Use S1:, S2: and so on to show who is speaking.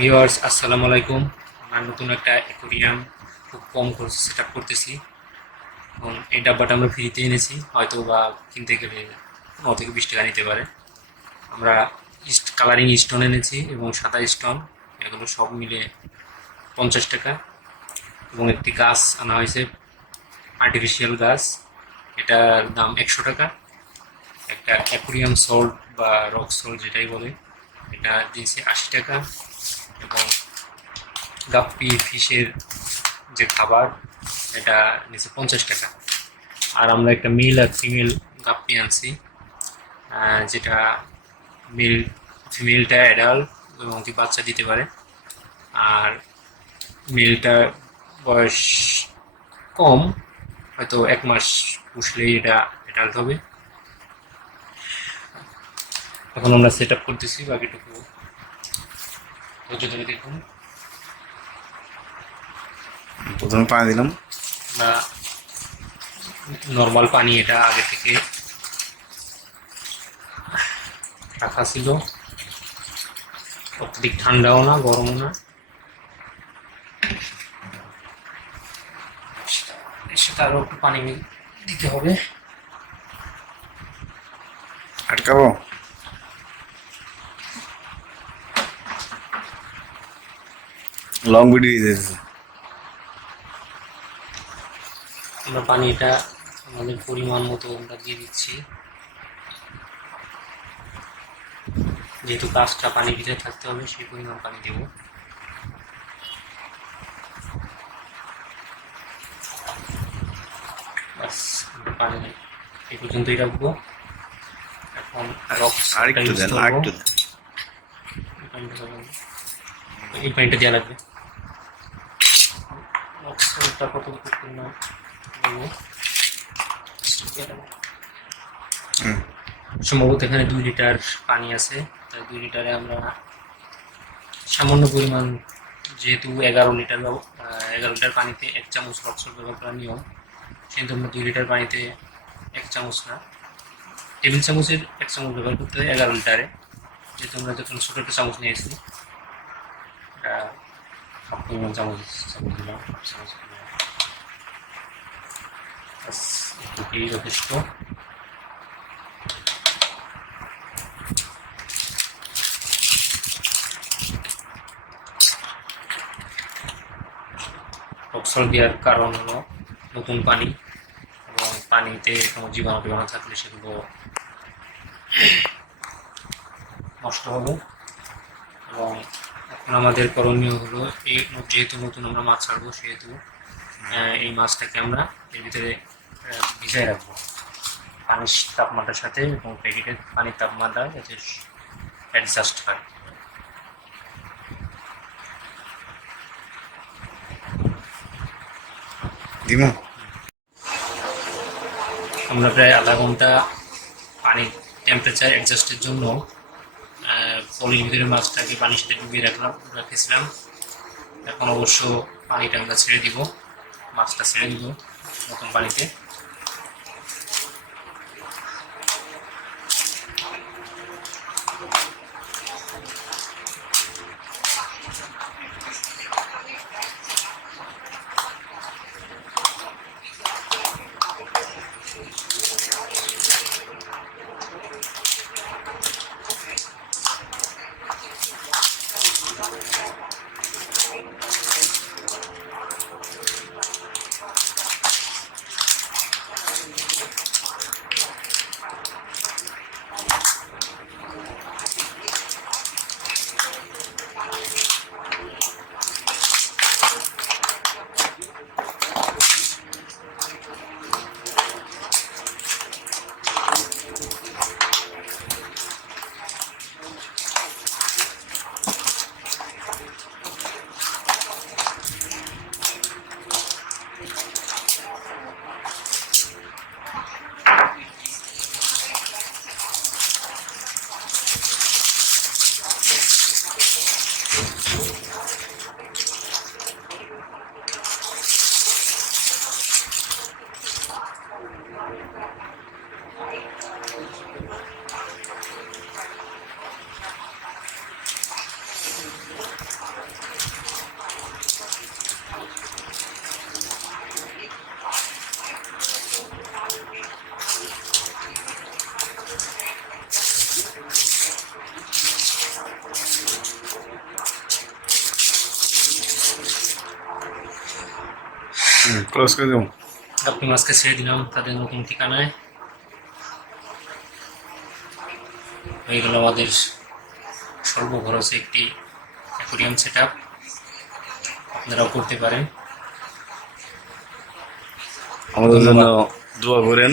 S1: Viewers, আসসালামু আলাইকুম। আমার নতুন একটা অ্যাকোরিয়াম খুব কম খরচে সেট আপ করতেছি এবং এই ডাব্বাটা আমরা ফ্রিতে এনেছি হয়তো বা কিনতে গেলে ন থেকে বিশ টাকা নিতে পারে। আমরা ইস্ট কালারিং স্টোন এনেছি এবং সাদা স্টোন এগুলো সব মিলে পঞ্চাশ টাকা। এবং একটি গাছ আনা হয়েছে আর্টিফিশিয়াল গাছ। এটার দাম একশো টাকা। একটা অ্যাকোরিয়াম সল্ট বা রক সল্ট যেটাই বলে, এটা দিয়েছে আশি টাকা। এবং গাপ্পি ফিশের যে খাবার, এটা নিচে পঞ্চাশ টাকা। আর আমরা একটা মেল আর ফিমেল গাপ্পি আনছি যেটা মেল, ফিমেলটা অ্যাডাল্ট এবং কি বাচ্চা দিতে পারে। আর মেলটার বয়স কম, হয়তো এক মাস পুষলেই এটা অ্যাডাল্ট হবে। এখন আমরা সেট আপ করতেছি, বাকিটুকু ধৈর্য ধরে দেখুন।
S2: প্রথমে পানি দিলাম।
S1: আমরা নর্মাল পানি এটা আগে থেকে রাখা ছিল। অত্যধিক ঠান্ডাও না গরমও না। সেটা আরও একটু পানি দিতে হবে।
S2: আটকাবো? লং ভিডিও দিতেছে
S1: আমরা পানিটা আমাদের পরিমাণ মতো আমরা দিয়ে দিচ্ছি। যেহেতু গাছটা পানি ভিতরে থাকতে হবে সেই পরিমাণ পানি দেব। পানি এই পর্যন্তই রাখব এখন রক্স
S2: আর একটু দেন আর দেন।
S1: এই পানিটা দেওয়া লাগবে। রক্সটা কত দেবো
S2: হুম।
S1: সম্ভবত এখানে দুই লিটার পানি আছে। তাই দুই লিটারে আমরা সামান্য পরিমাণ যেহেতু এগারো লিটার এগারো লিটার পানিতে এক চামচ রক্সল ব্যবহার করার নিয়ম সেহেতু আমরা দুই লিটার পানিতে এক চামচ না টেবিল চামচের এক চামচ ব্যবহার করতে হয় এগারো লিটারে। যেহেতু আমরা যখন ছোটো একটা চামচ নিয়েছি পরিমাণ যথেষ্ট অক্সল দেওয়ার কারণ হলো নতুন পানি এবং পানিতে কোনো জীবাণু টিবাণু থাকলে সেগুলো নষ্ট হবে এবং আমাদের করণীয় হলো এই যেহেতু নতুন আমরা মাছ ছাড়বো সেহেতু এই মাছটাকে আমরা এর ভিতরে ভিজায় রাখব। পানির তাপমাত্রার সাথে এবং প্যাকেটের পানির তাপমাত্রা যাতে অ্যাডজাস্ট হয়।
S2: দিমু
S1: আমরা প্রায় আধা ঘণ্টা পানির টেম্পারেচার অ্যাডজাস্টের জন্য পলির ভিতরে মাছটাকে পানির সাথে ডুবিয়ে রাখলাম, রাখেছিলাম। এখন অবশ্য পানিটা আমরা ছেড়ে দিব, মাছটা ছেড়ে দিব নতুন পানিতে।
S2: ক্লোজ করে দেবো।
S1: আপনি মাছকে ছেড়ে দিলাম তাদের নতুন ঠিকানায়। হয়ে গেল আমাদের সর্বখরচে একটি অ্যাকোরিয়াম সেট আপ আপনারাও করতে পারেন।
S2: আমাদের জন্য দোয়া করেন।